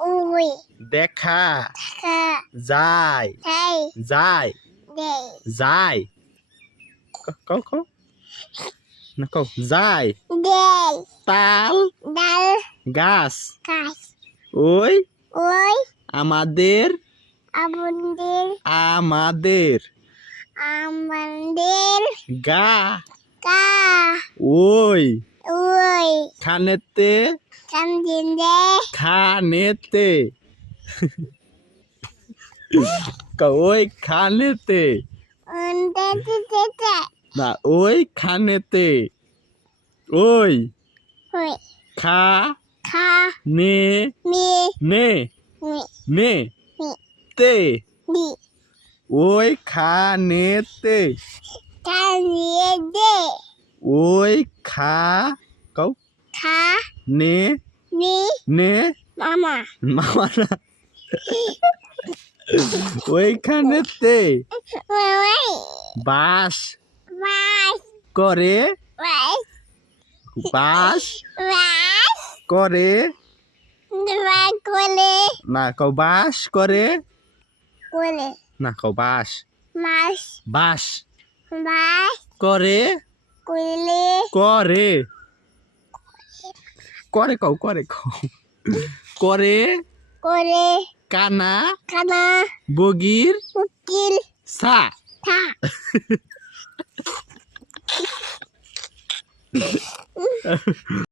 we দেখা খা যায় তাই যায় দে যায় কও কও না কও যায় দে তাল ডাল গাছ কাশ ওই ওই আমাদের আমাদের আমাদের আমাদের গা কা ওই উই খানেতে কান্দিন দে খানেতে ওই খানেতে উন্তে তে না ওই খানেতে ওই উই খা খা নে মি নে মি নে মি তে দি ওই খানেতে কানিয়ে দে ওই খা কও খা নে মি নে মামা মামা না ওইখানেতে ওই বাস বাস করে বাস বাস বাস করে দবা কোলে না কও বাস করে কোলে না কও বাস মাস বাস বাস করে কোলে করে করে কও করে কোলে কানা কানা বগির উকিল সা থা